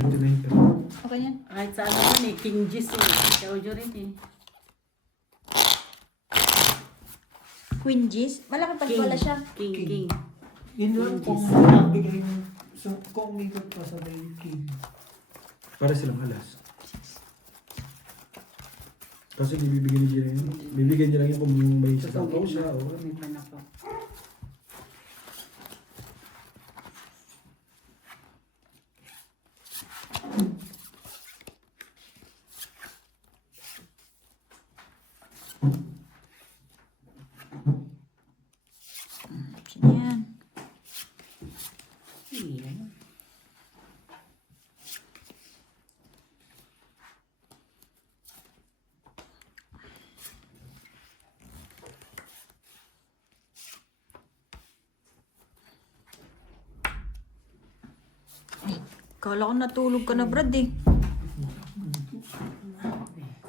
Okay yan. Kahit saan naman eh, King Gis eh. Sa audio rin eh. Queen G's. Malaki pa pala siya. King. Yun lang kung bigay mo, so, kung umikot pa sa king. Para silang alas. Kasi bibigyan niya yun. Bibigyan niya lang yun kung may sasapaw siya. O. May panakaw. Sino yan? Iyan. Kala ko natulog ka na, Brad eh.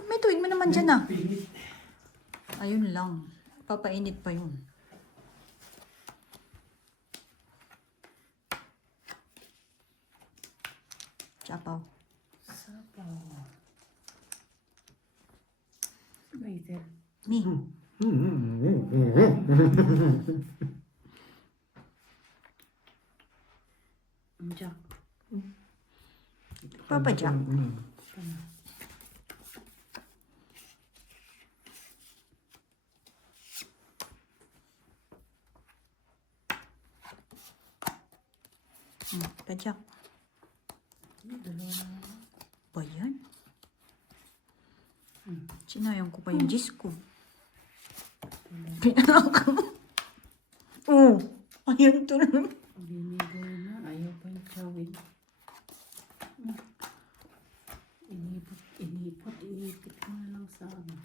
May tuwid mo naman dyan ah. Ayun lang. Papainit pa yun. Sapaw. Sapaw. Waiter. Mi. Jack. Papa Jack. Papa Jack. Ba yan? Sinayang ko pa yung G's ko. Pinanak ko. Oo. Ayun to na. Binigay na. Ayaw pa yung chawin. Inipot ko na lang sa ano.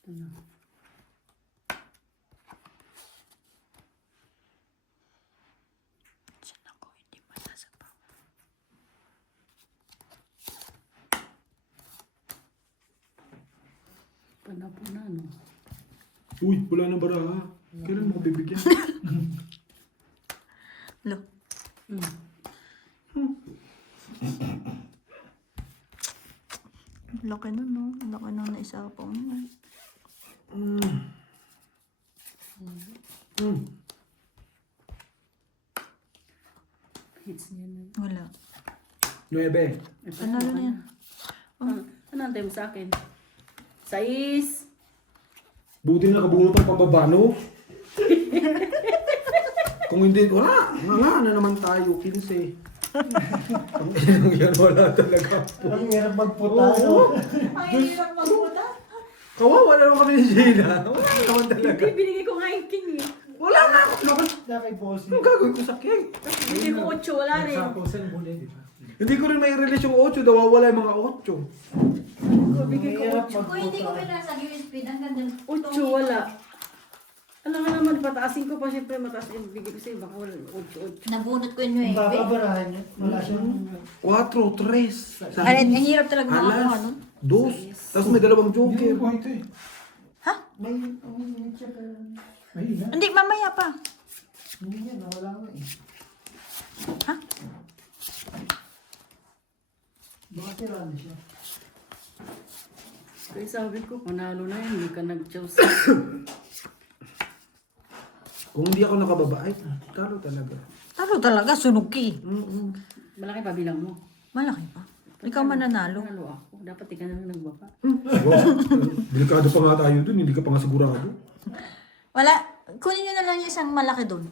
Ito na. Diyan ako, hindi masasapaw. Panapuna no. Uy, wala na baraha. Kailan mo ko bibigyan? Look. Laki nun, no? Laki nung naisapaw niya. Hits niya na. Wala. 9. Panalo na yan. Ano antay mo sa akin? 6. Buti na kabunot ang pambabano. Kung hindi, wala. Nga na naman tayo, 15. Ang inang yan, wala talaga po. Ang hirap magputa. Ay, hirap magputa. Kawawa naman kami ni Sheila. Wala naman talaga. Binigay ko nga yung king eh. Wala nga ako naman. Nakay bossing. Anong gagawin ko sa king? Binigay ko 8, wala rin. Sa pusan huli, di ba? Hindi ko rin may relasyon 8, nawawala yung mga 8. Bigay ko Hirap 8. Kung hindi ko pinasag yung speed, ang ganda. 8, wala. Alam nga naman, pataasin ko pa siyempre mataas yung bigay ko sa'yo. Baka wala 8. Nabunot ko yun Ang eh. bababarahan niya. Wala siyang... 4, 3. Ay, ang hirap talaga makakuha Alas, nun. 2. Tapos may dalawang Hindi joker. mo ito eh. Ha? May uminit siya pero... May ina. Hindi, mamaya pa. Hindi niya, nawala nga eh. Ha? Baka sira na siya. Kaya sabi ko, panalo na yun. Hindi ka nag-chows. Kung hindi ako nakababa, ay, talo talaga. Talo talaga, sunog ki. Malaki pa bilang mo. Malaki pa. Ikaw mananalo. Panalo ako. Dapat ikaw na lang nagbaba. Delikado pa nga tayo dun, hindi ka pa nga sigurado. Wala. Kunin nyo na lang yung isang malaki doon.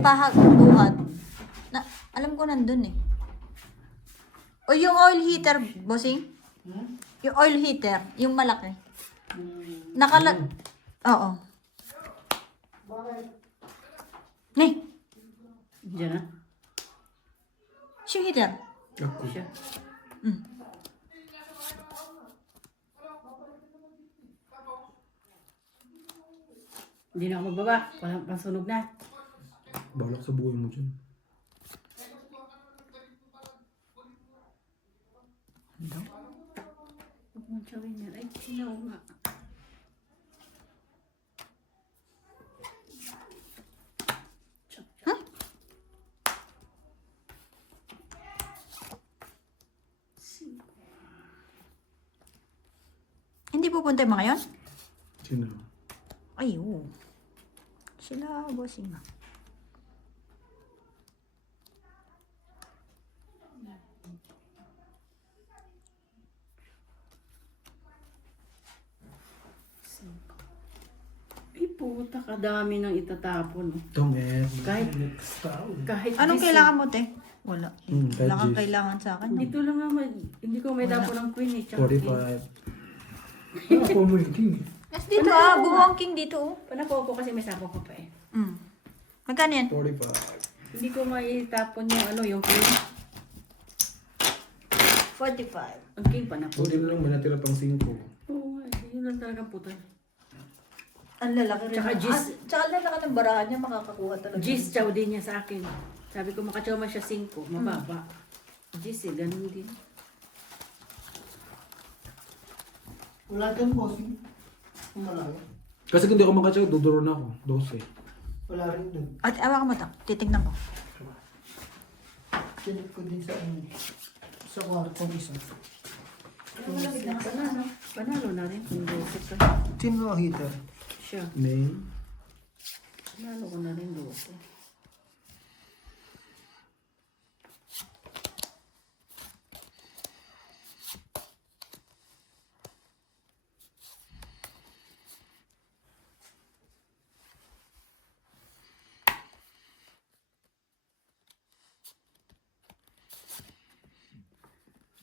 Pahag-buhat. Na, alam ko nandun eh. O yung oil heater, bossing? Yung oil heater, yung malaki. Oo. Nih, Diyan na. yung heater. Ako. Siya. Hindi na ako magbaba. Walang pasunog na. Balak sa buhay mo dyan. Huwag mong tsawin yan. Ay, sinaw nga. pupunta yung mga yon? Sino? Ay, oo. Sila, bossing. Ay, puta, kadami nang itatapon. Tomet. Kahit, Next tao. kahit Anong gis- kailangan mo, te? Wala. kahit Wala kang gis. kailangan sa akin. No? Dito lang naman, hindi ko may tapon ng queen eh. tsaka king. 45. Ako mo yung king. Yes, dito ah. Buwang king dito. Oh. Panakuha ko kasi may sapo ko pa eh. Mm. Magkano yan? 45. Hindi ko maitapon yung ano, yung king. 45. Ang king pa na po. Buti na lang may natira pang 5. Oo nga, yun lang talagang putal. Ang lalaki rin. Tsaka ng- gis. Tsaka ang lalaki ng barahan niya, makakakuha talaga. Gis, chow din niya sa akin. Sabi ko, makachow man siya 5, mababa. Gis eh, ganun din. Wala dyan, bossing. Malaki. Kasi kung di ako makatsaw, duduro na ako. 12. Wala rin dun. At awa ka mo to. Titignan ko. Sinip ko din sa ano. Sa kwartong isa. Panalo. Panalo na rin kung dosip ka. Sino ang heater? Siya. Name. Panalo ko na rin dosip.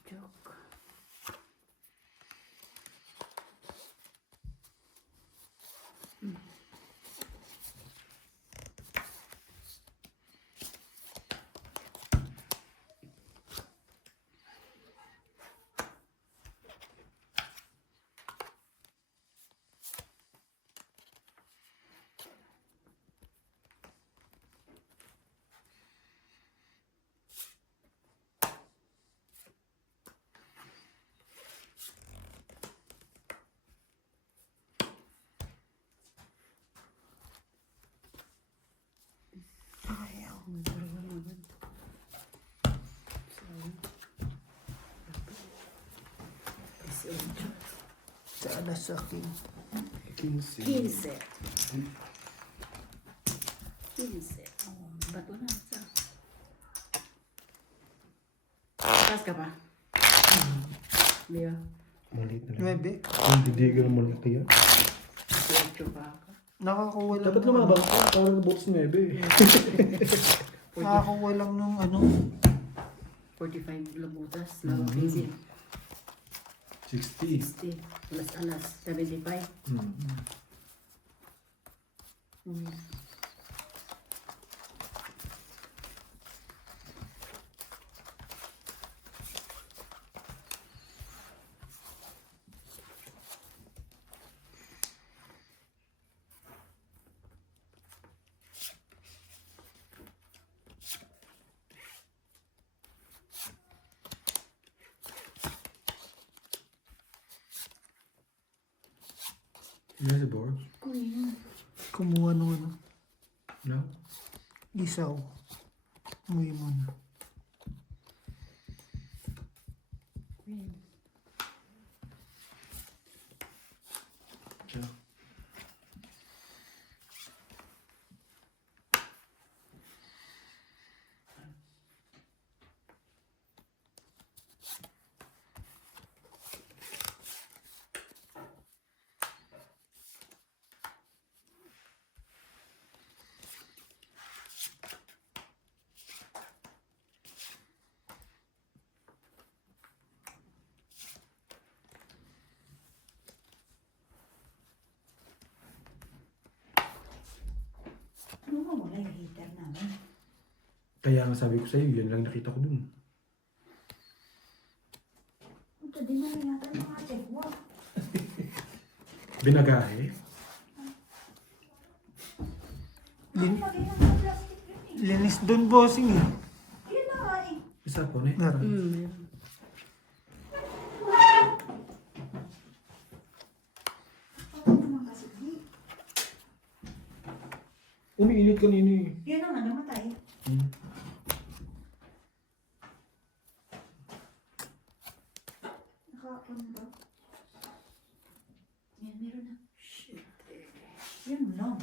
Joke. Sa alas sa akin. 15. 15. 15. Oh, bato na. Sa. Taas ka pa? Di ba? Maliit na lang. 9. Hindi ganun maliit yan. 18 pa ako. Nakakuha lang. Dapat lumabang ka. Parang nabutos 9 eh. Nakakuha lang nung ano. 45 labutas. Lawang 15. 60. 60. Alas-alas. 75. Hmm. Yan si board. Kumuha nung ano. No? Isaw. Umuwi mo na. Siya. Ano nga wala yung heater namin? Kaya nga sabi ko sa'yo, yan lang nakita ko dun. Ito din na rin yata yung mga check mo. Binagahe. Lin- Lagay ng mga plastic yun eh. linis dun, bossing eh. Yun na nga eh. Isa po na eh. Meron. meron. Ano naman kasi di. Umiinit kanina eh. Yun naman, namatay. Hmm. Nakakon ba? lang.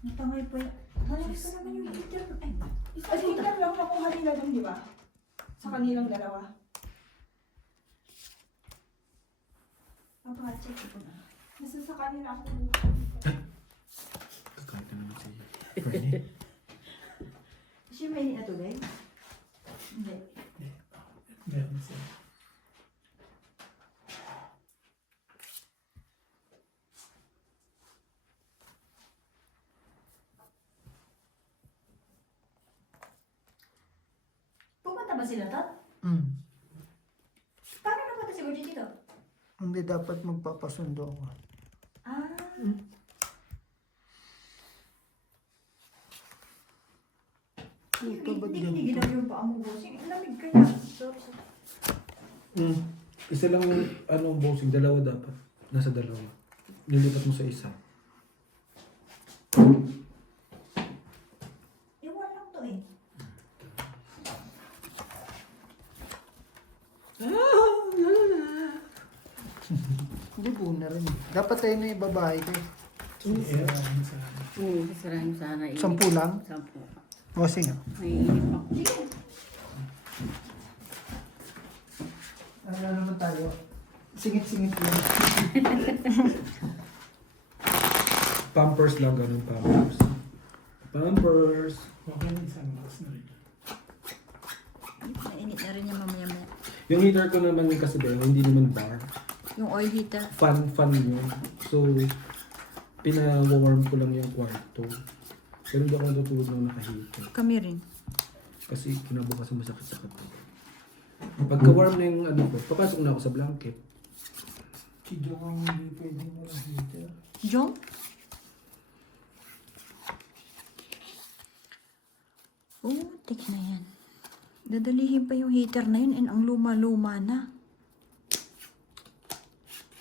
Natangay pa yan. Malakas pa naman yung heater. Ay, Ay, heater lang nakuha nila dun, di ba? Sa kanilang dalawa. papacheck ko na. Nasa sa kanila ako. Kakain na naman si Fernie. Siya may na tubig? Hindi. Meron siya. Pupunta ba sila to? Paano napunta si Virgin dito? Hindi dapat magpapasundo ako. Ah. Ito ba't Hindi ganito? ginaw yung paa mo, bossing. Ang lamig kaya. Sorry. Isa lang yung bossing, dalawa dapat. Nasa dalawa. Nilipat mo sa isa. Iwan lang to eh. Hindi po na rin. Dapat tayo na yung babae ko. Sasarahin sana. 10 lang? 10. O sige. May inip ako. Ano naman tayo? Singit-singit lang. Pampers lang, ganun pampers. Pampers. Okay na isang box na rin. Mainit na rin yung mamaya-maya. Yung heater ko naman kasi ba, hindi naman bar. Yung oil heater. Fan yun. So, pina-warm ko lang yung kwarto. Pero hindi ako natutulog ng naka-heater. Kami rin. Kasi kinabukasan masakit sa katawan. Pagka-warm na yung papasok na ako sa blanket. Si Jong ang hindi pwede mo lang heater. Jong? Tik na yan. Dadalihin pa yung heater na yun and ang luma-luma na.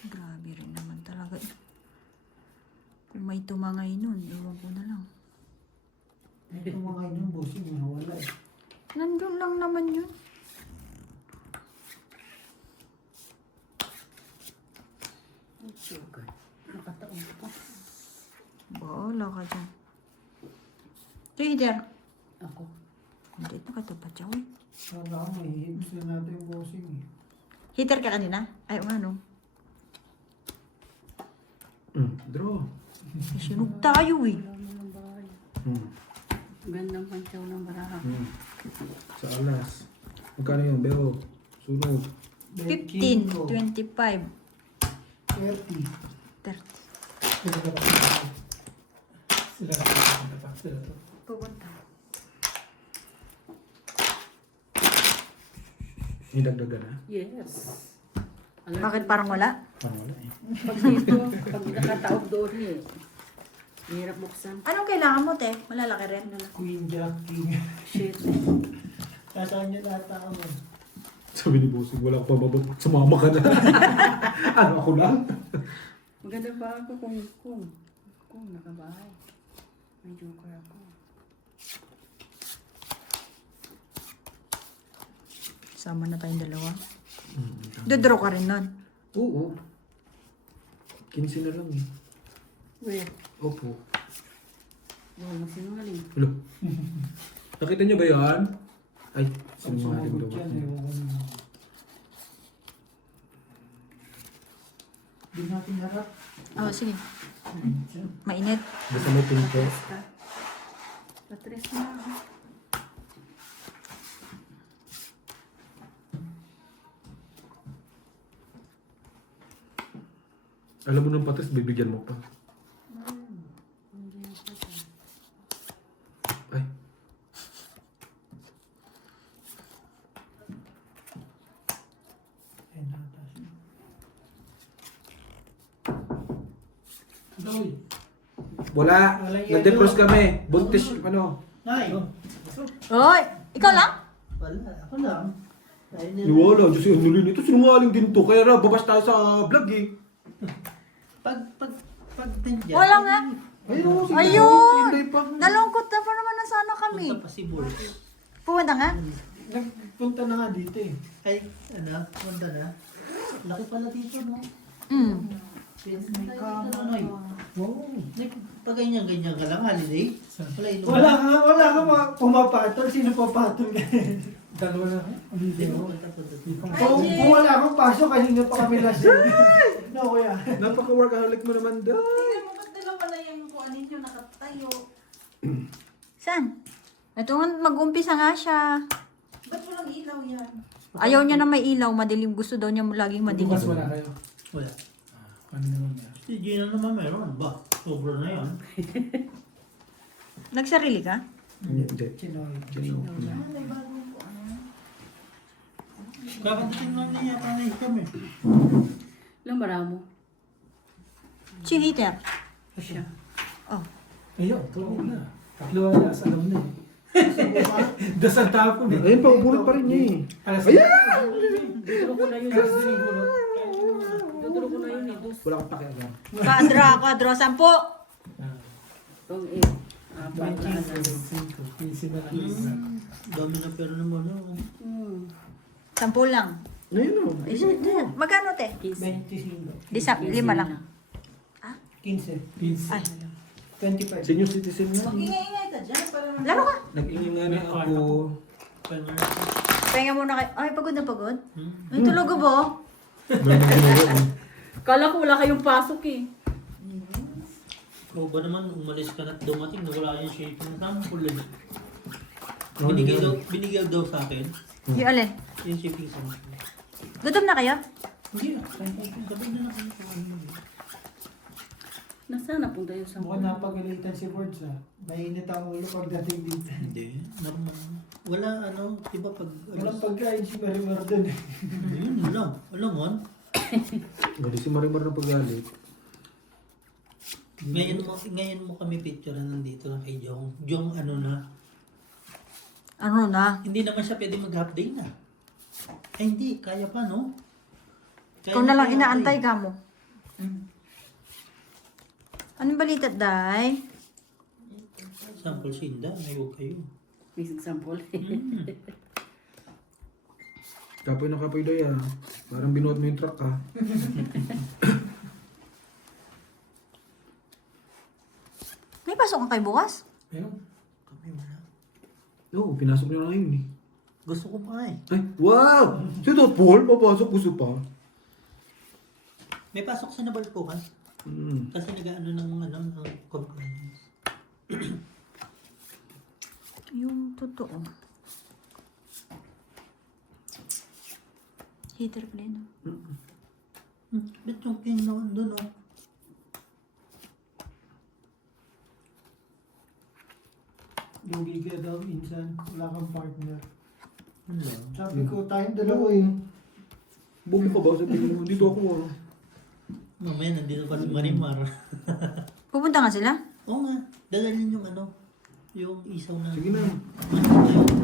Grabe rin naman talaga. Kung may tumangay nun, ewan ko na lang. Ito mga yun, bossing, nawala eh. Nandun lang naman yun. Sugar. Nakataon ko. Bahala ka dyan. Ito heater. Ako. Hindi, nakatapat siya. Uy. Sana ako may hips na natin yung bossing eh. Heater ka kanina? Ay, ano? Draw. Sinog tayo eh. Wala mo ng bahay. Gandang pantsaw ng baraha. Sa alas. Magkano yun, Beo? Sunog. 15, 25, 30. 30. Sila to. Pupunta. Idagdagan na? Yes. Bakit parang wala? Wala eh. Pag dito, pag nakataob doon eh. Mahirap buksan. Anong kailangan mo, te? Malalaki rin. Queen Jack King. Shit. Tataan niya lahat ako man. Sabi ni Bossing, wala ka pa babag. Sumama ka na. Ano, ako lang? Maganda pa ako kung nakabahay. May joker ako. Sama na tayong dalawa. Dodraw ka rin nun. Oo. 15 na lang eh. Wait. Opo. Wow, masinungaling. Hello. Nakita niyo ba yan? Ay, Ang sinungaling daw. sumagot yan eh. Hindi natin harap. Oh, sige. Mainit. Basta may pinto. Patres na ako. Alam mo ng patas, bibigyan mo pa. Ay. Ay, natas. Doy. Wala. Walang Nag-defrost yelo. kami. Buntis, ano. Nay. Hoy! Ikaw lang? Wala. Ako lang. Tayo na. Wala. Diyos yung nulin ito. Sinungaling din to. Kaya babas tayo sa vlog eh. Pag nandiyan. Wala nga. Ayun. sige. Ayun! Hindi pa. Nalungkot na pa naman na sana kami. Punta pa si Bulls. Pumunta nga? Nagpunta na nga dito eh. Ay, punta na. Laki pala dito, no? Mm. May kama, Noy. Oo. Pag ganyan-ganyan ka lang, holiday. Wala inuman. Wala ka pumapatol. Sino papatol ka? Dalawa na ako. Hindi mo punta po doon. Kung wala akong pasok, kanina pa kami last year. No, kuya. Napaka-workaholic mo naman daw. Tingnan mo, ba't dalawa na yung kuha ninyo nakatayo? Saan? Ito nga, mag-umpisa nga siya. Ba't walang ilaw yan? Ayaw niya na may ilaw, madilim. Gusto daw niya laging madilim. Bukas wala kayo. Wala. Ano naman yan? Si Gina naman meron. Ba, sobra na yan. Nagsarili ka? Hindi. Chinoy. Ah, may bagong kuha. Kakating lang niya yata na ikam eh. Ilang maramo? Si heater. Siya. Oh. Ayun, tulog na. Tatlo na, alam na eh. Dasal tapon eh. Ayun pa, ubulot pa rin niya eh. Alas Duduro ko na yun. Alas din yung gulot. Duduro ko na yun eh. Wala kang pakialam. Kadra, 10. Itong apat na alas. 15 na lang. Dami na pero naman. No? 10 lang. Ayun o. Magkano te? 25. Di 5 lang. 15. 15. Ay, 25. Senior citizen na. Mag-ingay-ingay ka dyan para laro ka. Nag-ingin nga na ako. Pero Pahinga muna kayo. Ay, pagod na pagod. Ay, tulog ko ba? Kala ko wala kayong pasok eh. ikaw ba naman umalis ka na at dumating na wala yung shape ng sample eh. Oh, Binigay daw sa akin Yung alin? yung shipping sample. Gutom na kayo? Hindi na. Gabi na na kami kumain mo. Nasaan napunta yung sa Mukhang napagalitan si Words ah. Mainit ang ulo pagdating dito. Hindi. Normal. Wala ano, diba pag... Walang pagkain si Marimar doon eh. Yun lang. Alam mo, Gali si Marimar na pagalit. ngayon mo kami picture nandito na kay Jong. Jong ano na. Ano na? Hindi naman siya pwede mag-half day na. Ay hindi, kaya pa no? Kaya Ikaw na lang kaya inaantay day. ka mo. Anong balita, Day? Sample sinda, may huwag kayo. May example. Kapoy na kapoy doy ah. Parang binuhat mo yung truck ah. May pasok ka kay bukas? Ayun. Kami wala. Oo, pinasok niyo na yun eh. Gusto ko pa eh. Ay, wow! Si Dot Paul, papasok gusto pa. May pasok sa nabal ko kas. Kasi nag-ano ng conference. Yung totoo. Heater pleno. Ba't yung pin na doon oh? Lugi ka daw minsan. Wala kang partner. Wala. Sabi ko, tayong dalawa eh. Bobo ka ba? Sabihin mo, dito ako ah. Mamaya nandito pa si Marimar. Pupunta nga sila? Oo nga. Dalalin yung ano. Yung isaw na. Sige na.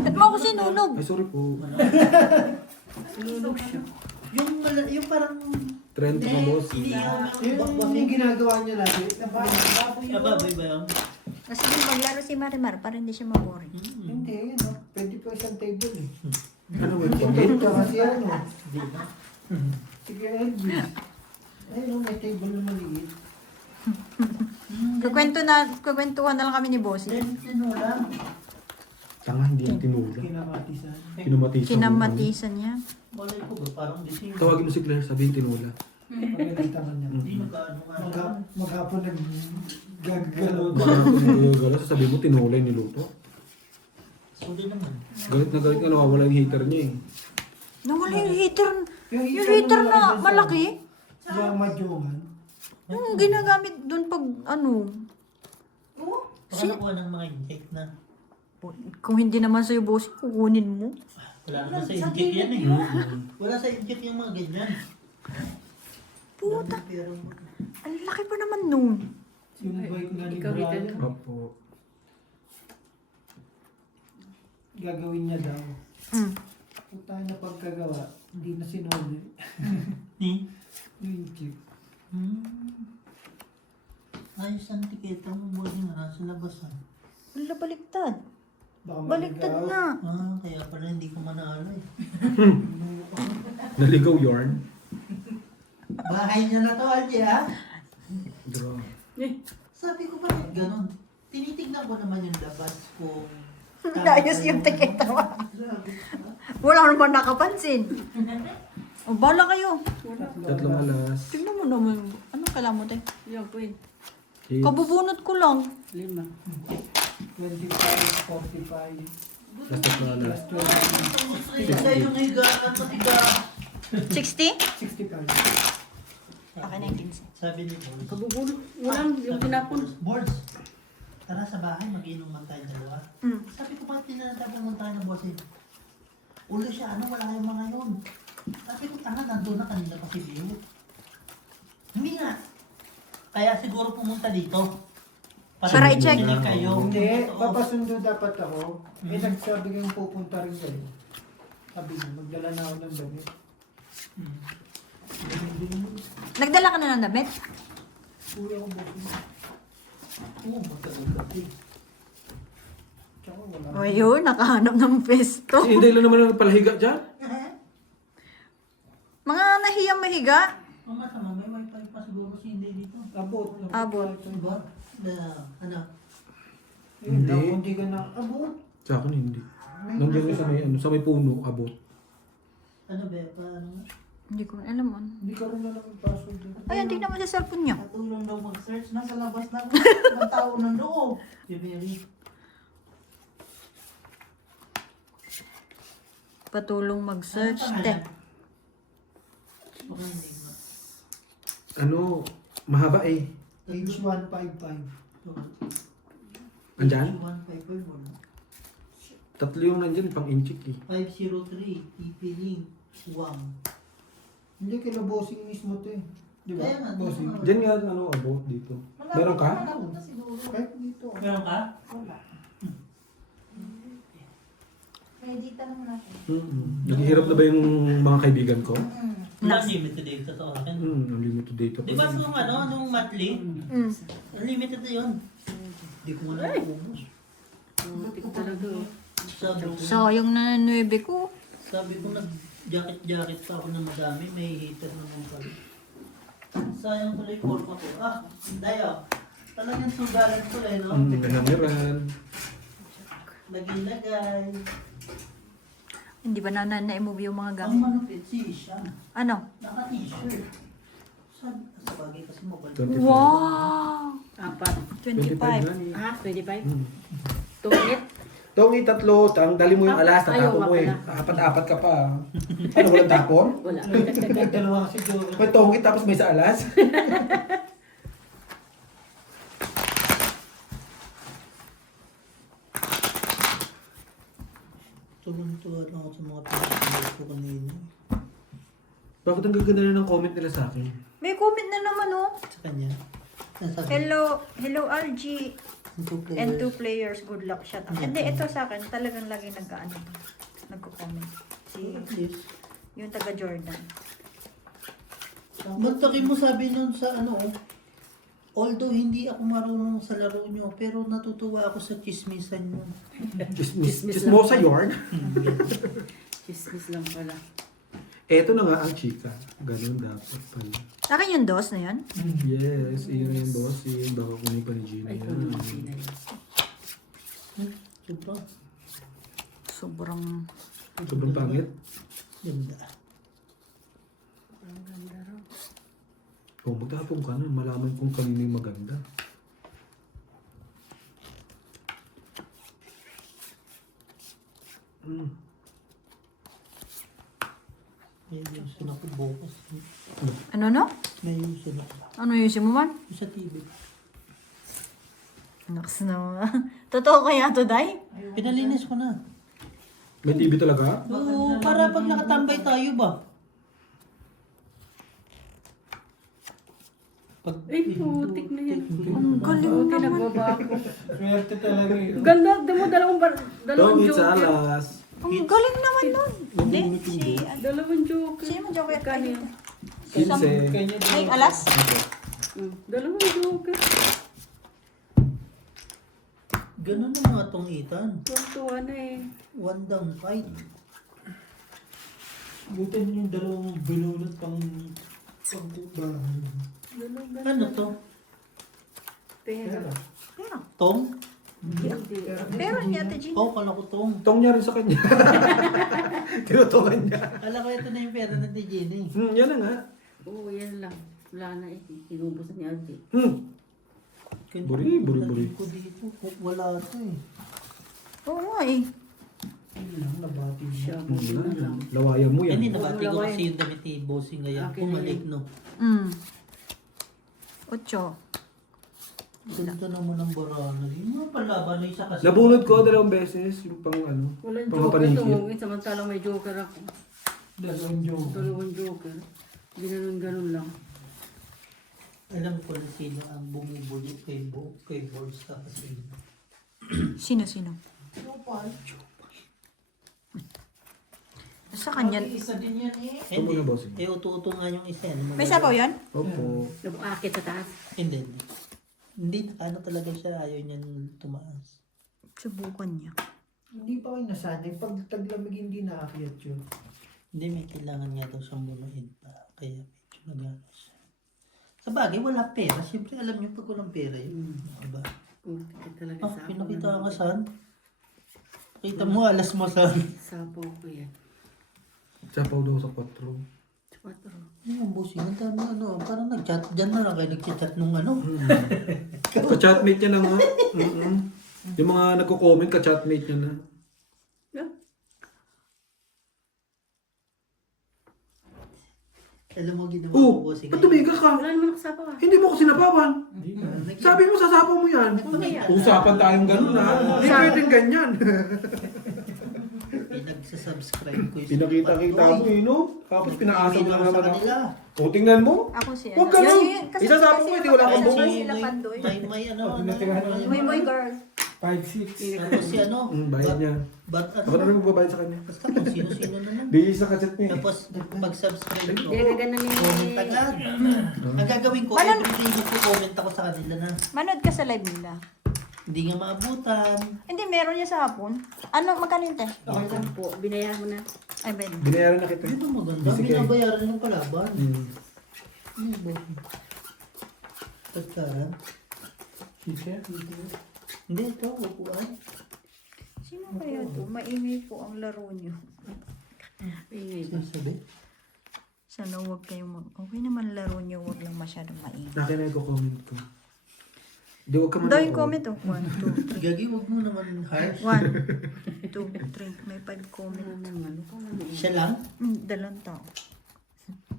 Ba't mo ako sinunog? Ay, sorry po. Yung parang... Trend ka boss. Hindi Yung ginagawa niya lagi. Nababoy ba yun? Kasi yung maglaro si Marimar para hindi siya maboring. Hindi, yun oh. Pwede pa isang table eh. Ano ba Ito ito? ka kasi ano. Hindi ba? Sige, Elvis. Ayun oh, may table na maliit. Kukwentuhan na lang kami ni Bossy. Tinula. Tanga, hindi yan tinula. Kinamatisan. Kinamatisan. Kinamatisan niya. Malay ko ba? Parang gising. Tawagin mo si Claire, sabihin tinula. Pagkakita man niya. Hindi nagkaano nga. Maghapon naggagalaw. Gala, sasabihin mo tinula yung niluto. Sorry naman. Galit na galit nga, nawawala yung heater niya eh. Nawala yung heater. Yung heater na malaki. Yung madyungan. Yung ginagamit doon pag ano. Baka nakuha ng mga inject na. Kung hindi naman sa'yo, Bossy, kukunin mo. Wala naman sa inject yan eh. Wala sa inject yung mga ganyan. Puta, Pero ang laki pa naman nun. Yung bike nga ni Ikaw, Ethan. Brian. Opo. Gagawin niya daw. Puta niya pagkagawa. Hindi na sinuli. Yung chip. Ayos ang tiketa mo mo din na nasa labas ah. Wala, baliktad. Baka Baliktad maligaw. nga. Kaya pala hindi ko manalo eh. Naligaw yarn. Bahay niya na to, Algie ha? Draw. Eh, Sabi ko bakit ganon? Tinitignan ko naman yung labas kung... Ayos yung tikita mo. Wala naman nakapansin. O, bala kayo. wala. Tatlong alas. Tingnan mo naman. Anong kalamot eh? Yan po eh. Eight. Kabubunot ko lang. 5. 25, 45, Last tatlong alas. plus 20, Isa yung higaan, matiga. 60? 65. Akin na yung 15. Sabi ni Boris. Kabubulot. Walang yung tinapon. Boris, tara sa bahay, mag-inom man tayo dalawa. Mm. Sabi ko, bakit tinatapon pumunta tayo ng bossing? Ulo siya, ano, wala kayong mga yun. Sabi ko, tanga, nandun na kanina pa si Bio. Hindi nga. Kaya siguro pumunta dito. Para i-check. bumili kayo. Hindi, Oo. papasundo dapat ako. Eh, nagsabi ko yung pupunta rin kayo. Sabi niya, magdala na ako ng damit. Hmm. Nagdala ka na ng damit? Uwi ako bukin. Oo, magkaroon kasi. Tsaka wala. O yun, nakahanap ng pesto. Si Inday lang naman ang palahiga dyan. Mga nahiyang mahiga. Mama, sama, may wifi pa siguro si Inday dito. Abot. Abot. Diba? Na, ano? Yun lang, Hindi. kung di ka na, abot. Sa akin hindi. Nandiyan yung sa may, ano, sa may puno, abot. Ano ba? Paano? Hindi ko alam mo. Hindi ka rin na lang yung password doon. Ayan, tignan mo sa cellphone niyo. Katulong daw mag-search. Nasa labas na ng tao ng loob. Si Mary. Patulong mag-search. Te. Baka hindi mo. Ano, mahaba eh. Page 155. Andyan? 155 mo. Tatlo yung nandyan, pang inchik eh. 503. TP-Link. 1. Hindi, kila bossing mismo to eh. Di ba? Kaya nga, Bossing. dito Diyan nga, ano, abot dito. Meron ka? Malapit na siguro. Kahit dito. Meron ka? Wala. Kaya dito naman natin. Naghihirap na ba yung mga kaibigan ko? Wala limited data sa akin. Unlimited data Di ba nung ano, nung monthly? Mm. Unlimited na yun. Hindi ko na naubos. Matik talaga. Oh. Sayang na 9 ko. Sabi ko nag-jacket pa ako ng madami, may heater naman pala. Sayang tuloy forma ko. Ah, dayo. Talagang sugalan ko eh, no? Kanameran. Lagay-lagay. Hindi ba na-move yung mga Ang gamit? manupit si Isha. Ano? Naka-t-shirt. Sa bagay kasi mo. 25. Wow! 4. 25 25. lang eh. Ah, 25? Hmm. Tungit? Tongi, tatlo, dali mo yung alas, Ayaw tatapon mo eh. nga Apat-apat ka pa. Ano, walang tapon? Wala. Dalawa kasi doon. May tongi tapos may sa alas. Tuwan-tuwa lang ako sa mga pinag ko kanina. Bakit ang gaganda na ng comment nila sa akin? May comment na naman oh. Sa kanya. Nasabi, Hello RG and 2 players. Good luck shot. Hindi, ito sa akin. Talagang lagi nagko-comment. Yes. Yung taga Jordan. Magtaki mo sabi nun sa ano, although hindi ako marunong sa laro nyo, pero natutuwa ako sa chismisan nyo. Chismosa yarn. Chismis lang pala. Eto na nga ang chika. Ganun dapat pala. Akin yung dos na yan? Yes, iyon yung bossing. Baka kunin pa ni Gina Ay, yan. kung hindi na yun. Diba? Sobrang... Sobrang pangit. Ganda. Ang ganda raw. Kung magtapong ka na, malaman kung kanino yung maganda. May yusin ako bukas. Ano no? May yusin ako. Ano yung mo man? Yung sa TV. Naks na. Totoo kaya to, Day? Pinalinis ko na. May TV talaga? Oo, para pag nakatambay tayo ba? Pag, Ay, putik na yan. Ang galing Buti naman. nagbaba ako. Swerte talaga eh. Ganda, mo dalawang Don't eat joker. salas. Ang galing naman nun. Hindi, si... Dalawang joker. Sino mo joker? Kano yan? Kinse. Kanya Ay, alas? Dalawang joker. ganun ang mga tungitan. Tuwa na eh. One down fight. Buti yung dalawang binulot pang bahay. Ano to? Pera. Pero, Tong? Hindi. pero niya, Ate Gina. Oh, kala ko tong. Tong niya rin sa kanya. Tinutungan niya. Kala ko ito na yung pera ng Jenny. Yan na nga. Oo, yan lang. Wala na eh. Inubos na ni Aldi. Buri, buri, buri. Ko dito. Wala ito eh. Oo nga eh. Hindi lang, nabati mo. Siya, buti na lang. Lawayan mo yan. Hindi, nabati ko Wala, kasi yung damit ni Bossing ngayon. Akin na Bumalik, yun. no? 8. Ganda naman ang barana. Yung mga palaban na isa kasi. Nabunod ko 2 beses yung pang ano. Walang Mga joker panikit. tumungin. Samantalang may joker ako. Dalawang joke. Dalawang joker. Ginanon-ganon lang. Alam ko na sino ang bumubuli kay Boss kasi. Sino? Sa kanya. Isa din yan eh. Ito muna, Bossing. Uto-uto nga yung isa. Ano, May sabaw yan? Opo. Nabukakit sa taas. Hindi. Hindi, ano talaga siya. Ayaw niyan tumaas. Subukan niya. Hindi pa kayo nasanay. Pag taglamig hindi naakyat yun. Hindi, may kailangan nga daw siyang bunuin pa. Kaya medyo nagano siya. Sa bagay, wala pera. Siyempre, alam niyo pag walang pera yun. Diba? Kung talaga Ah, sapo. pinakita ka saan? Kita mo, alas mo saan? Sapo ko yan. Sapaw daw sa 4. 4. Yung bossing, ang dami ano, parang nag-chat. Diyan na lang kayo nag-chat nung ano. Ka-chatmate niya na nga. Yung mga nagko-comment, ka-chatmate niya na. Alam mo, ginawa Oh, ko bossing. ba't tumiga ka? Wala naman ako sapo ah. Hindi mo ko sinapawan. Sabi mo, sasapaw mo yan. Mamaya. Usapan tayong ganun ha. Hindi pwedeng ganyan. Pinagsasubscribe ko yung Pinakita-kita mo eh, no? Tapos pinaasa mo lang naman ako. kanila. O, tingnan mo. Ako si Huwag ka lang. Kasi Isasapaw mo, hindi wala kang Ano bunga. sila Pandoy? May ano, Moy Moy girl. 5'6". Tapos si ano, Bayad niya. but Ako na ano, rin magbabayad sa kanya. basta kung sino-sino na lang. Di sa kachat niya. Tapos pag-subscribe ko, Hindi ka ganun comment agad. Ang gagawin ko, Manan- everyday mag-comment ako sa kanila na Manood ka sa live nila. hindi nga maabutan. Hindi, meron niya sa hapon. Ano, magkano yun, te? Okay po. Binayaran mo na. Ay, Ben. Binayaran na kita. Di ba maganda? Sige. Binabayaran yung kalaban. Hmm. Ano ba? Pagkaran? Hindi, ito, upuan. Sino kaya to? Maingay po ang laro niyo. Ingay ba? Sabi? Sana huwag kayong Okay naman laro niyo, huwag lang masyadong maingay. Akin na i-comment ko. Di wag ka man. Daw yung comment, oh. 1, 2, 3. Gagi, huwag mo naman harsh. 1, 2, 3. May 5 comment. Siya lang? Dalawang tao.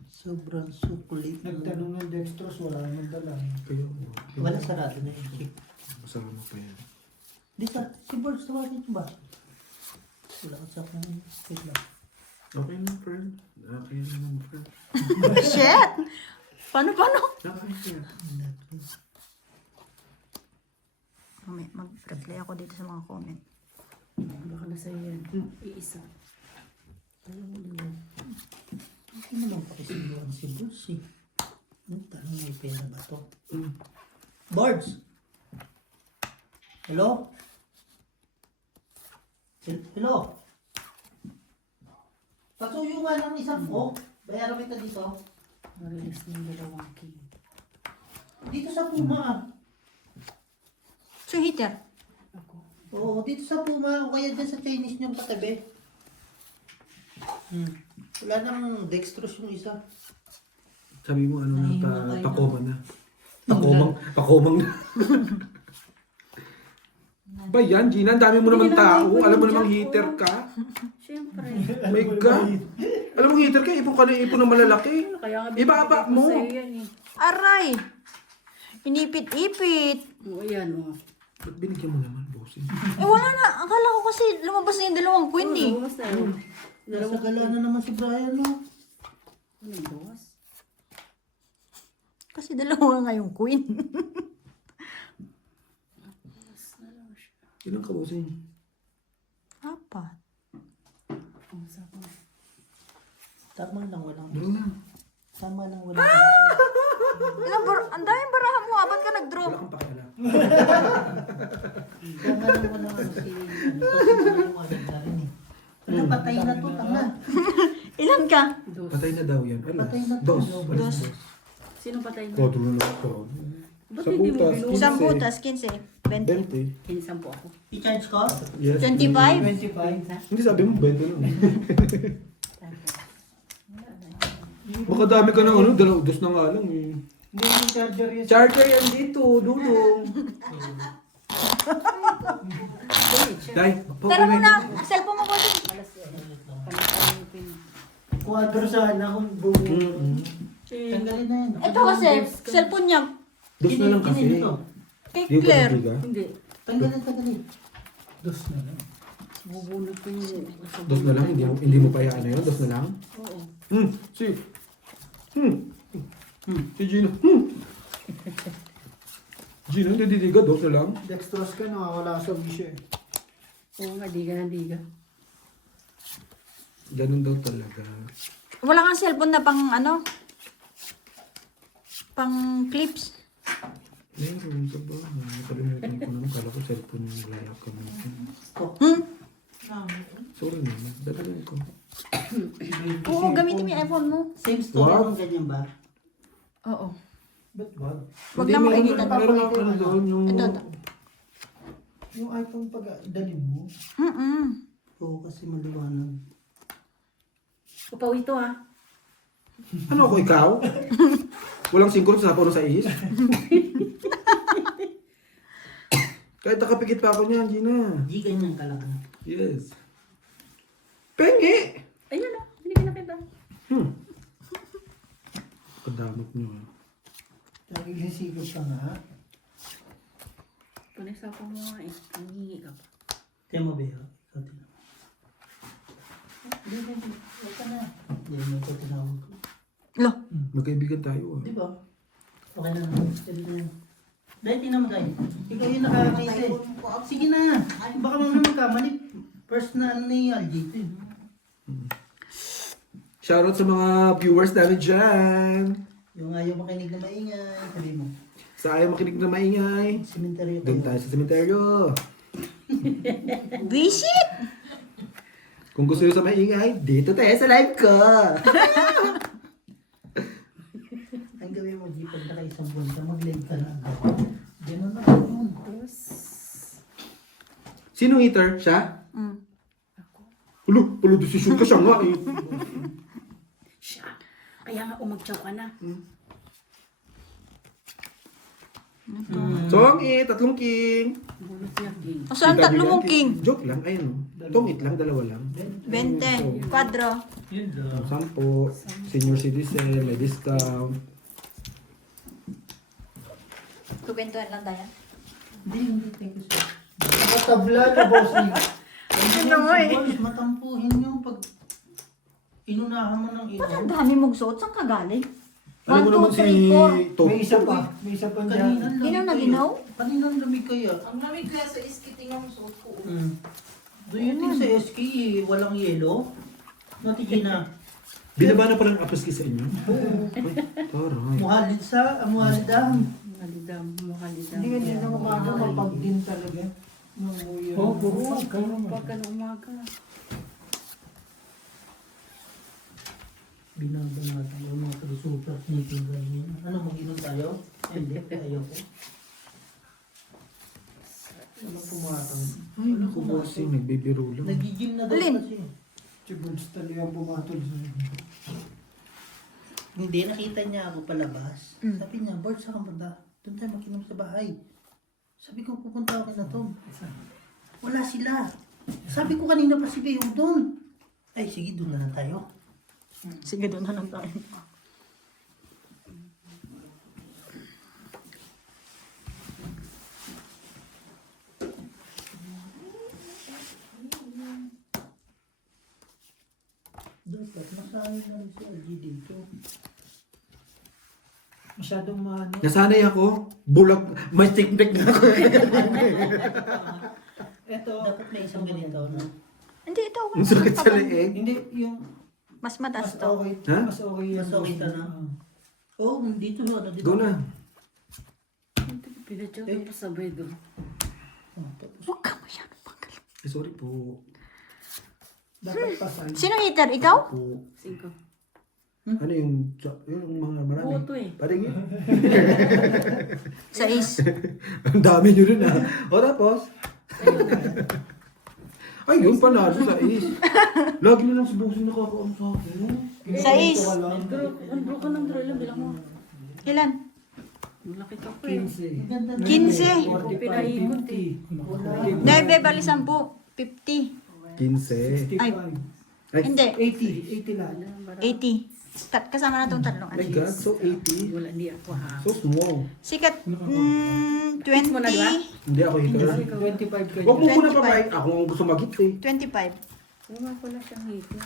Sobrang sukulit. Nagtanong ng Dextrose, wala naman dala. Kayo. Wala sarado na yung Masama mo pa yan. Di sa, si Birds, tawagin ito ba? Wala ka sa akin. Wait lang. Okay na, friend. Okay na naman, friend. Shit! Paano? Okay na. Mag-reply ako dito sa mga comment. Baka na sa'yo yan. Iisa. Hindi mo lang pakisigawan si Birds eh. Tanong, may pera ba to? Birds! Hello? Hello? Pasuyo nga ng isang ko. Bayaran kita dito. Marilis ng 2 king. Dito sa Puma ah. So, heater. Ako. Oo, dito sa Puma o kaya dyan sa Chinese niyong katabi. Wala nang dextrose yung isa. Sabi mo, ano na, Nahihimatay na. pakoman na. Pakomang na. Ba yan, Gina? Ang dami mo naman tao. Alam mo namang heater ka. Siyempre. Oh my God. Alam mo heater ka, ipon ka na ipon ng malalaki. Kaya nga Ibaba binibigay ko mo. sa'yo yan eh. Aray! Inipit-ipit. Oo, yan o. Ba't binigyan mo naman, bossing? Wala na. Akala ko kasi lumabas na yung 2 queen eh. Bukas na yun. Nasa gala na naman si Brian no? Anong bukas? Kasi 2 nga yung queen. Ilan ka, bossing? 4. Ang sapo. Tama lang walang. Bro na. Tama lang walang. Ang daming barahan mo. Ba't ka nag-drop? Wala kang pakialam. Tama lang walang ano si ano. Kasi yung ano na rin eh. Wala, patay na to, tanga. Ilan ka? Dos. Patay na daw yan. Alas. Patay na to. Dos. Alas. Dos. Sino patay na? Kodro na ako. Ba't Sa hindi mo butas. binuha? Isang butas, 15. 20. 20. Kinisampo ako. I-charge ko? Yes. 25? 25. Hindi sabi mo 20 lang. Baka dami ka na ano, dos na nga lang eh. Hindi yung charger yun. Charger yan dito, dulong. Day, Tara muna, cellphone mo bossing. Quadro sana kung bumuo. Tanggalin na yan. Ito kasi, cellphone niya. Dos na lang kasi. Ito. Kay Di ba Claire. hindi ka? Hindi. Tanggalin. Dos na lang. Bubunod ko yung... Dos na lang, hindi mo pa ano yun, dos na lang. Oo. Si Gino. Gino, hindi ka, dos na lang. Dextrose ka, nawawala sa wisyo eh. Oo nga, diga na diga. Ganun daw talaga. Wala kang cellphone na pang ano? Pang clips. Meron sa bahay. Nakalimutan ko naman, kala ko cellphone yung wala ka mo. Hmm? Sorry naman, dadalan ko. Oo, gamitin mo yung iPhone mo. Same story Wow. ng ganyan ba? Oo. Ba't ba? Wag lang makikita. Meron ako ano doon yung... Ito. Yung iPhone pag dalhin mo. Oo, kasi maliwanag. Upaw ito ha. Ano ako, ikaw? Walang singkron sa sapaw sa is? Kahit nakapikit pa ako niyan, Gina. Di ganyan talaga. Yes. Pengi! Ayun na, binigyan na kita. Kadamot niyo. Nagigisigil ka nga. Punesa ko mo nga eh. Nangingi ka pa. Tiyan mo, Bea. Ikaw tinawag. Hindi. Huwag ka na. Hindi mo ito tinawag ko. Lo. Magkaibigan tayo ah. Di ba? Okay na naman. Pwede na yan. Dahil tingnan mo, Dahil. Ikaw yung nakakita eh. Sige na. Baka mamaya magkamali. First na ano ni LG ito eh. Shoutout sa mga viewers namin dyan. Yung ayaw makinig na maingay. Sabi mo. Sa ayaw makinig na maingay. Cementerio Doon tayo sa sementeryo. Visit! Kung gusto nyo sa maingay, dito tayo sa live ko. Ang gawin mo, G, pag naka-isang buwan ka, mag-live ka na agad. Ganun na yun. Sino eater? Siya? Hulo, desisyon ka siya nga eh. Siya. Kaya nga umagtsaw ka na. Song it, tatlong king. Bunot niya, King. O saan tatlo mong king? Joke lang, ayun oh. Tongit lang, dalawa lang. 20. Quadro. Yun lang. 10, senior citizen, may discount. Kubentuhan lang tayo. Hindi, thank you sir. Nakatabla na, bossing. Ano mo eh? Boys, matampuhin nyo pag inunahan mo ng Ba't ang ino. dami mong suot? Saan ka galing? Alam mo 1, naman 2, si 3, 4. Tok. May isa pa. May isa pa dyan. Kanina lamig Ginaw na kayo. ginaw? Kanina lamig kaya. Ang lamig kaya sa iskiting ang suot ko. Do you think sa SK walang yelo? Natigil na. Binaba na palang apaski sa inyo? Ay, taray. Muhalid sa, muhalidam. Malidam, mukalidam. Hindi ka din na umaga, mapagdin talaga. Oo, bukas ka naman. Pagka na umaga. Binago natin yung mga super sneaking ganyan. Ano, mag-inom tayo? Hindi, ayaw ko. Walang pumatang. Ay, naku bossing, nagbibiro lang. Nag-gym na daw Alin? kasi. Chibuds talaga ang pumatol sa Hindi, nakita niya ako palabas. Sabi niya, Bart, saan ka punta? Doon tayo mag-inom sa bahay. Sabi ko, pupunta ako na Tom. Wala sila. Sabi ko kanina pa si Beo doon. Ay, sige, doon na lang tayo. Sige, doon na lang tayo. Dapat, masahin na rin si LG dito. Masyadong maano. Nasanay ako. Bulak. May stick-stick na ako. Eto, Dapat may isang ganito, no? Hindi, ito. Ang sakit sa leeg. hindi, yung Mas mas mataas to. okay. Ha? Mas okay yan. Mas okay ka na? Oo, dito, ano, dito. Go na. Pinatsaw ka pa sabay doon. Oh, tapos, Huwag ka masyadong panggal. Eh, sorry po. Dapat pasay. Sino eater? Ikaw? Po. 5. Ano yung mga marami? Buto eh. Patingin. 6. Ang dami nyo rin ah. O tapos? Ay, yun panalo sa is. Lagi na lang si Bossing nakakaano sa akin. 6. Ang draw ka ng draw lang, bilang mo. Ilan? Malaki ka pa eh. 15. 15. Pinaikot eh. 9 bali 10. 50. 15. Ay, Ay, hindi. 80 lang. 80. Kasama na itong tatlong my God, so 80. Wala, hindi ako ha. So small. Sikat, 20. mo na, di ba? Hindi ako hitter. 25 kayo. Huwag mo muna 25. pa kahit ako ang gusto mag-hit eh. 25. Wala ko na siyang hito.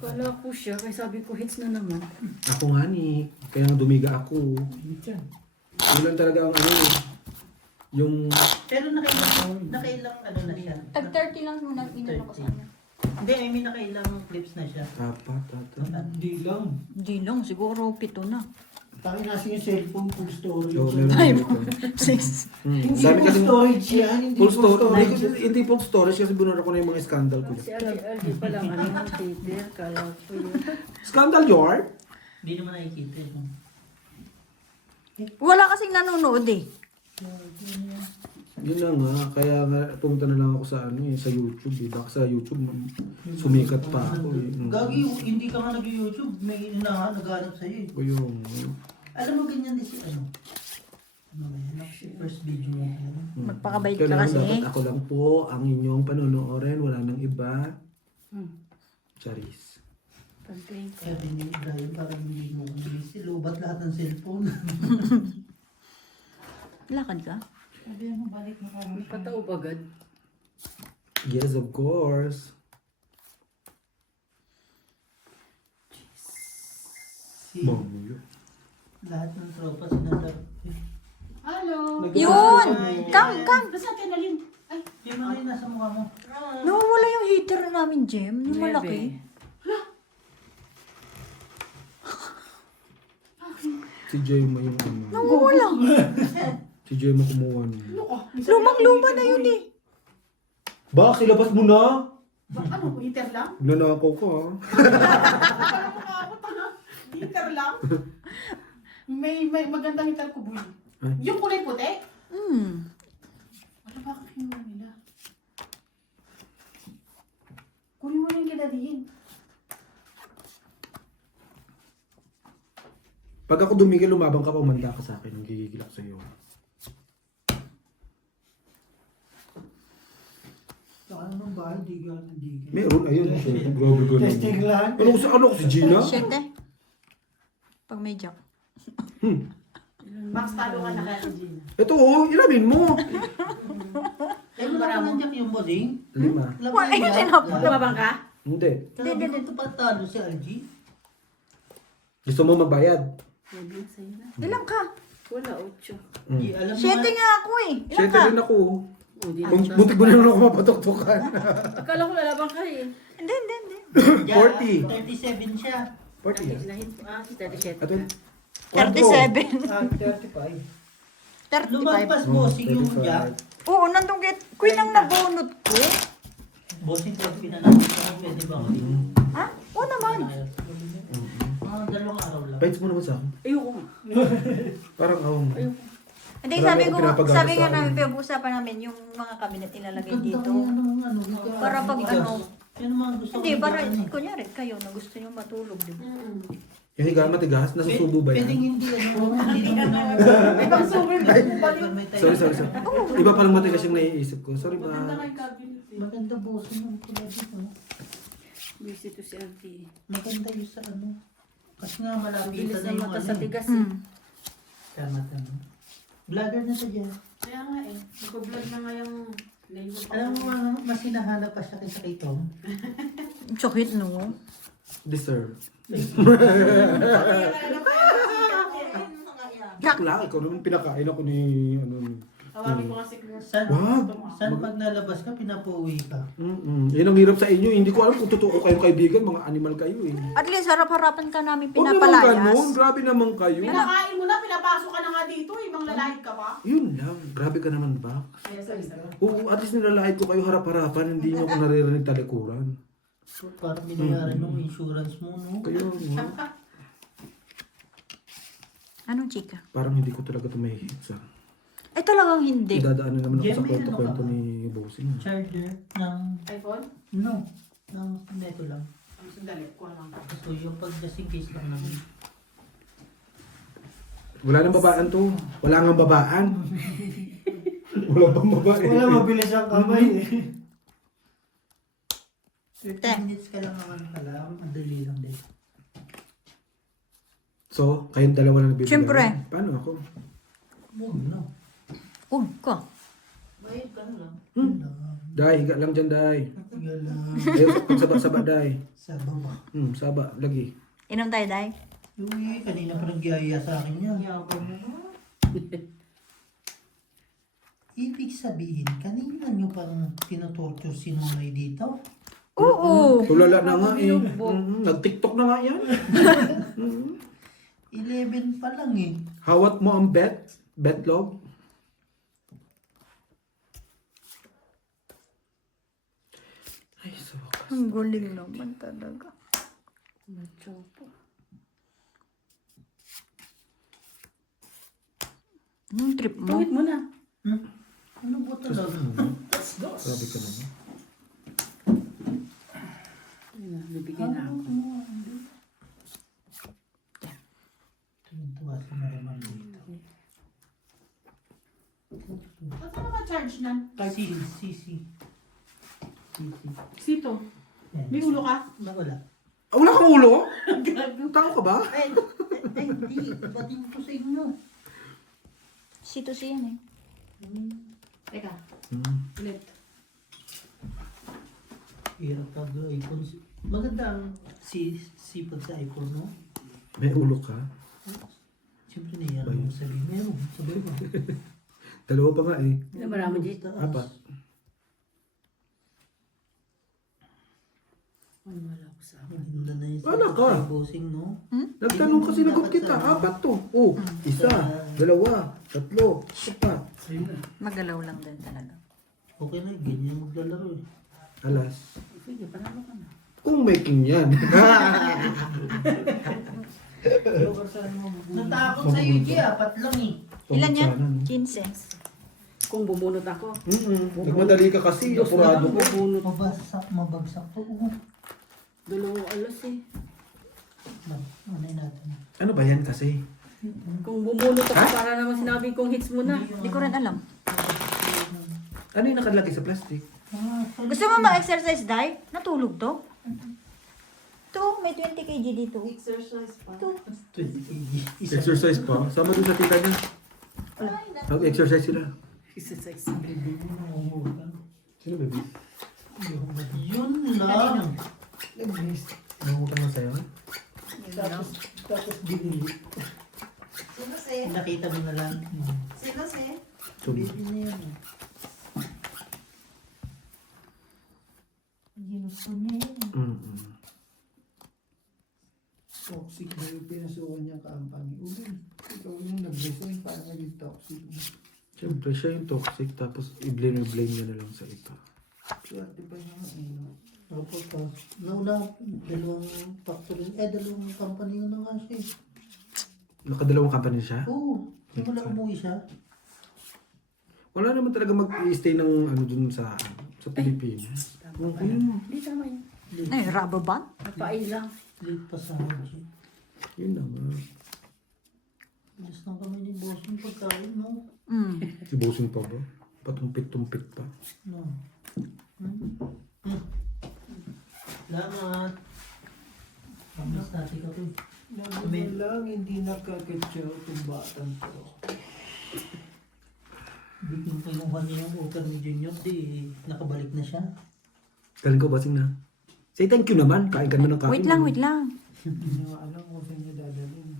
Kala ko siya, kaya sabi ko hits na naman. Ako nga ni, kaya nga dumiga ako. Diyan. Yun lang talaga ang ano eh. Yung, Pero nakailang ano na siya. Tag 30 lang muna inano ko sa ano. Hindi, I mean nakailang clips na siya. apat, ata. Hindi lang. Hindi lang, siguro 7 na. Taki nasa yung cellphone, full storage. So, yan. meron 6. Hindi Dami full kasi storage yan. Hindi full storage. Hindi full storage kasi binura ko na yung mga scandal ko. Si Aldi pa lang ano, Twitter, kala ko yun. Scandal yard? Hindi naman nakikita. No? Wala kasing nanonood eh. Yun na nga, kaya nga pumunta na lang ako sa ano eh, sa YouTube eh. Baka sa YouTube sumikat pa ako eh. Gagi, hindi ka nga nag-YouTube. May naghanap sa'yo eh. O yung, Alam mo ganyan din si ano? Ano ba yan? First video mo. Magpakabait ka kailangan kasi. dapat ako lang po ang inyong panonoorin, wala nang iba. Charis. Pag-drink. Kaya din yung Ibrahim parang hindi mo busy. Lobat lahat ng cellphone. Lakad ka? Sabi mo, balik na ka. May patao agad. Yes, of course. Si Mamuyo. lahat ng tropa sinasar. Hello. Yun! Come! Basta tinalin. Ay, Yung mga yun nasa mukha mo. Nawawala yung heater namin, Jem. Yung malaki. Si Jay mo yung ano. Nawawala. Si Jay mo kumuha niya. Lumang-luma na yun eh. Bak, ilabas mo na! ano, heater lang? Nanakaw ka ah. Parang mukha ako tanga. Heater lang? May magandang heater ko, Boy. Ay. Yung kulay puti? Ano ba kinuha nila? Kunin mo na yung kinadihin. Pag ako dumigil, lumabang ka pa, umanda ka sa akin. Ang gigigil ako sa'yo. Sa ano ng bahay, di ka nandigil. Meron, ayun. Grabe ko Testing lang. Ano ko si Gina? 7. Pag may jack. Max, talo ka na kaya ni Gina. Ito oh, ilamin mo. Eh, wala ka nandiyak yung Bossing? 5. Wala yung tinapon. Lumabang ka? Hindi. Sabi ko ito patalo si LG. Gusto mo magbayad? Sabi sa'yo na. Ilang ka? Wala, 8. Di, alam mo 7 nga ako eh. Ilang Siyete ka? rin ako. O, di na. Muntik mo na naman ako mapatuktukan. Akala ko lalabang ka eh. Hindi. 40. 37 siya. 40 yan. Lahit po, si 37. Ato. 37. 35. 35. Lumagpas Bossing yung jack. Oo, nandun kay Queen ang nabunot ko. Bossing ko pinanapit ako. Pwede ba ako dito? Ha? Oo naman. Mga dalawang araw lang. Bites mo naman sa akin. Ayoko nga. Parang Ayoko. Hindi, Marami sabi akong ko, pinapagawa sabi sa nga akin. namin, pinag-usapan namin yung mga cabinet ilalagay dito. Ano, Para pag ano, yan ang mga gusto hindi, ko para, dyan, eh. kunyari, kayo na gusto nyo matulog, di ba? yung higa matigas, nasusubo ba Pwedeng yan? hindi ano. Hindi na. Ibang super Sorry. Iba palang matigas yung naiisip ko. Sorry ba? cabinet eh. Maganda Bossing ang pula dito. Busy to si Auntie. Maganda yung sa ano. Kasi nga malapitan Bilis na na yung mata ano. sa tigas eh. Tama. Vlogger na siya dyan. Kaya nga eh. Nag-vlog na nga yung label pa. Alam mo ano, mas hinahanap pa siya kaysa kay Tom. Sakit, no? Deserve. Yak. Lang, ikaw naman pinakain ako ni ano. Tawagin ko kasi kung Saan pag nalabas ka, pinapauwi ka? Yan ang hirap sa inyo. Hindi ko alam kung totoo kayong kaibigan. Mga animal kayo eh. At least harap-harapan ka namin Huwag naman ganun. pinapalayas. Grabe naman kayo. Pinakain mo na, pinapasok ka na nga dito, ibang lalahit ka pa. Yun lang. Grabe ka naman ba? Oo, at least nilalait ko kayo harap-harapan. Hindi nyo ako naririnig talikuran. Parang binayaran yung insurance mo, no? Kayo, no? Anong chika? Parang hindi ko talaga ito mahihigsa. Ay, talagang hindi. Idadaan na naman ako sa Gemma, kwento-kwento ano ka ba? ni Bossing. Charger ng, iPhone? no, ng neto lang. Ang sandali, kuha lang. So yung pag just in case lang namin. Wala nang babaan to. Wala nang babaan. Wala pang babae. Wala mabilis ang kamay eh. 30 minutes ka lang naman pala. Madali lang din. So, kayong dalawa na nagbibigay. Siyempre. Paano ako? No. Ko. Bayad ka na lang. Day, higa lang dyan, Day. Tiga lang. Ayaw pagsaba-saba, Day. Sa baba. Saba, lagi. Inom tayo, Day. Uy, kanina pa nagyaya sa akin yan. Ibig sabihin, kanina nyo pang tinatorture si Nonay dito? Oo. Tulala na nga eh. Nag-tiktok na nga yan. 11 pa lang eh. Hawat mo ang betlog. Ay, so. Ang galing naman talaga. Anong trip mo? Tuwid mo na. Ano ba talaga? Grabe ka naman. Bibigyan na ako. Tuwa si Marimar dito. Ba't ka naka-charge na? CC. Sito, may ulo ka? Wala. Ah, wala kang ulo? Tao ka ba? Ay, hindi. Batiin ko sa inyo. Sito siya eh. Teka, ulit. Hirap pag iPhone. Maganda ang sipag sa iPhone, no? May ulo ka? Siyempre na yan ang sabihin. Meron. Sabi mo. Dalawa pa nga eh. Marami dito. Apat. Wala ko sa akin. Maganda na yung Wala ka. sa bossing, no? Nagtanong kasi lagot kita. Apat to. Oh, isa, dalawa, tatlo, apat. Magalaw lang din talaga. Okay na, ganyan maglalaro eh. Alas. Sige, panalo ka na. Kung making yan. Natakot sa UG, apat lang eh. Ilan yan? Sana, no? 15. Kung bumunot ako. Nagmadali ka kasi. Apurado ko. Bubunot. Mabagsak to. Dalawang alas eh. Manay natin. Ano ba yan kasi? Kung bumunot ako, para naman sinabi kong hits mo na. Hindi ko rin alam. Ano yung nakalagay sa plastic? Gusto mo ma-exercise, Day? Natulog to? Ito, may 20 kg dito. Exercise pa. Ito. 20 kg. Exercise pa? Sama dun sa tita niya. Mag-exercise sila. Exercise. Sino baby? Yun lang. Nangutang na sa'yo? Tapos binili. Nakita mo na lang. So, Baby na yan. Ginusto niya yan. Toxic na yung pinasukan niyang company. Uli, ikaw yung nag-resign para naging toxic. siyempre, siya yung toxic. Tapos, i-blame niya na lang sa iba. Swerte pa yung ano. Tapos, nauna, dalawang factory, dalawang company yun na nga siya eh. Nakadalawang company siya? Oo, wala umuwi siya. Wala naman talaga mag-i-stay ng ano dun sa Pilipinas. Kunin mo. Hindi tama yun. Ay, rubber band? Napain lang. Late pa sa budget. Yun na nga. Bilis lang kami ni boss yung pagkain mo. Si Bossing pa ba? Patumpit-tumpit pa. No. Salamat. Kamas natin ka to. Lagi na lang, hindi nakakatsaw itong batang to. Bigyan ko yung kanya yung utang ni Junior, di nakabalik na siya. Galing ko, Bossing na. Say thank you naman. Kain ka naman ng kain. Wait lang, wait lang. Hindi na alam kung saan niya dadalhin.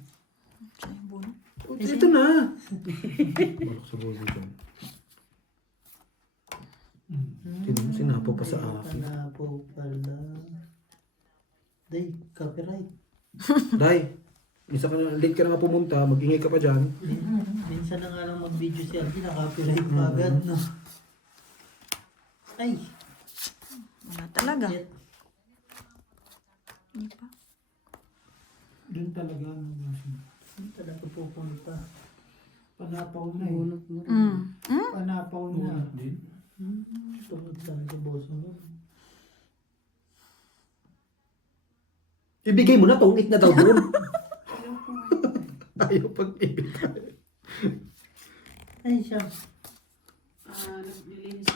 Ito na. Balak sa Bossing ko. Sinapo pa sa akin. Panapo pala. Day, copyright. Day, isa ka na, late ka na nga pumunta, mag-ingay ka pa dyan. Minsan na nga lang mag-video si Aldi, na-copyright pa agad, no? Ay! Wala talaga. Shit. Hindi pa. Doon talaga ang bossing. Saan talaga pupunta? Panapaw na eh. Bunot mo. Panapaw na. din. Tulad talaga, boss mo. Ibigay mo na, tungit na daw doon. Ayaw pag-ibig. Ay, siya. Nilinis.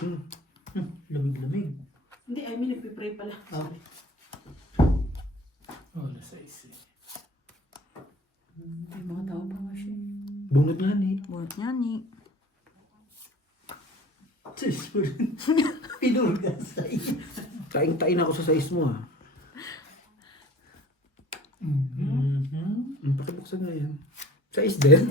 Lamig-lamig. Hindi, I mean, nagpipray pala. Okay. Oh, nasa isi. May mga tao pa nga siya. Bunod nga ni. Bunot niya ni. Sis mo rin. Pinurgas sa iyo. Kain-tain ako sa size mo, ha. Pakibuksan nga yan. Size din.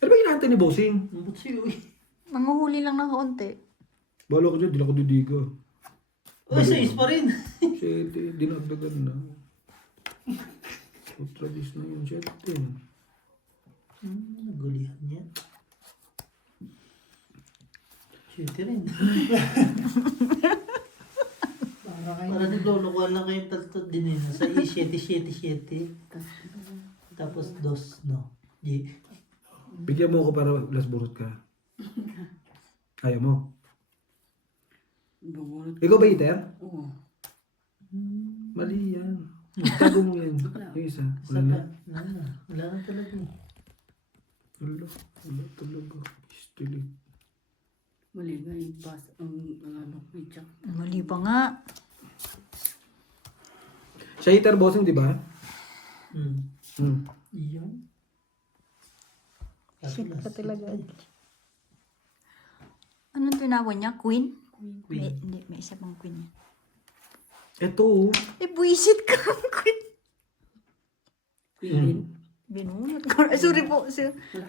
Ano ba inaantay ni Bossing? Mabot sa'yo eh. Manguhuli lang ng kaunti. Bala ko dyan, di na ako didiga. Uy, sais pa rin. Shit, dinagdagan na. Ultradis na yun, shit. Nagulihan niya. Shit rin. Para naglulukuhan lang kayong tatot din eh. Nasa 7. Tapos 2, no? G. Bigyan mo ako para last burot ka. Ayaw mo. Bunot. Ikaw ba iter? Oo. Mali yan. Tago mo yan. Yung isa. Wala na. Wala na talaga eh. Wala talaga. Stilig. Mali nga yung pass. Ang ano, may check. Mali pa nga. Siya iter bossing, di ba? Iyon. Shit pa talaga. Anong tinawag niya? Queen? May, hindi, may isa pang queen yan. Ito. Eh, buwisit ka ang queen. Queen. Binunot ko. Sorry po.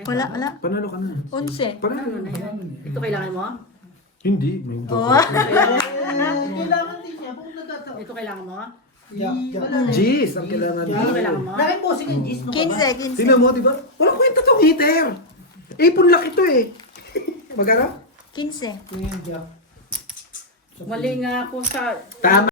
Wala. Panalo ka na. 11. Panalo Ano na. na yan? Ito kailangan mo? Hindi. May Oh. Kailangan din siya. Kung nagkataon. Ito kailangan mo? Wala na. Jeez, ang kailangan Ito kailangan dito. mo? Dahil bossing yung G's no? 15. Tingnan mo, di ba? Walang kwenta tong heater. Ipon laki to eh. Magkano? 15. Ngayon, Jack. Mali nga ako sa... Tama.